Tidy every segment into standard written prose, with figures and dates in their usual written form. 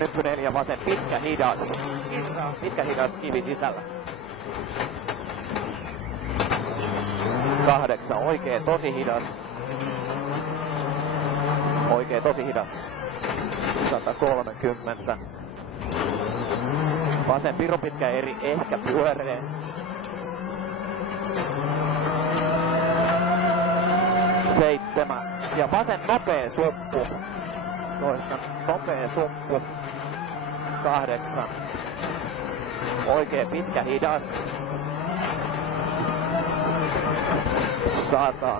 nyppy 4 vasen, pitkä hidas. Pitkä hidas kivi sisällä. 8, oikee tosi hidas. Oikee tosi hidas. 130. Vasen pirun pitkä eri, ehkä pyöreä. 7. Ja vasen nopee suppu. Toista nopee suppu. 8. Oikee pitkä hidas. 100.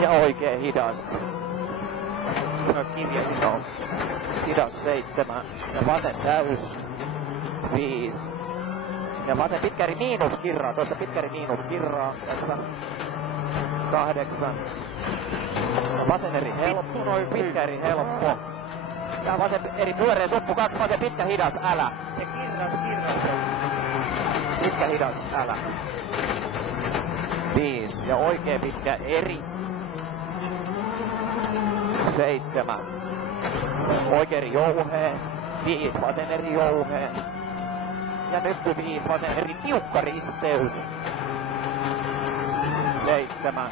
Ja oikee hidas. Kiviä on. Hidas 7. Ja vasen täys. 5. Ja vasen pitkäri miinus kirraa. Toista pitkäri miinus kirraa. Tässä 8. Vasen eri helppo. Noin pitkä eri helppo. Ja vasen eri pyöreä suppu 2. Vasen pitkä hidas älä. Ja kirras. Pitkä hidas älä. 5. Ja oikee pitkä eri. 7. Oikee eri jouhee. 5. Vasen eri jouhee. Ja nyppy 5. Vasen eri tiukka risteys. 7.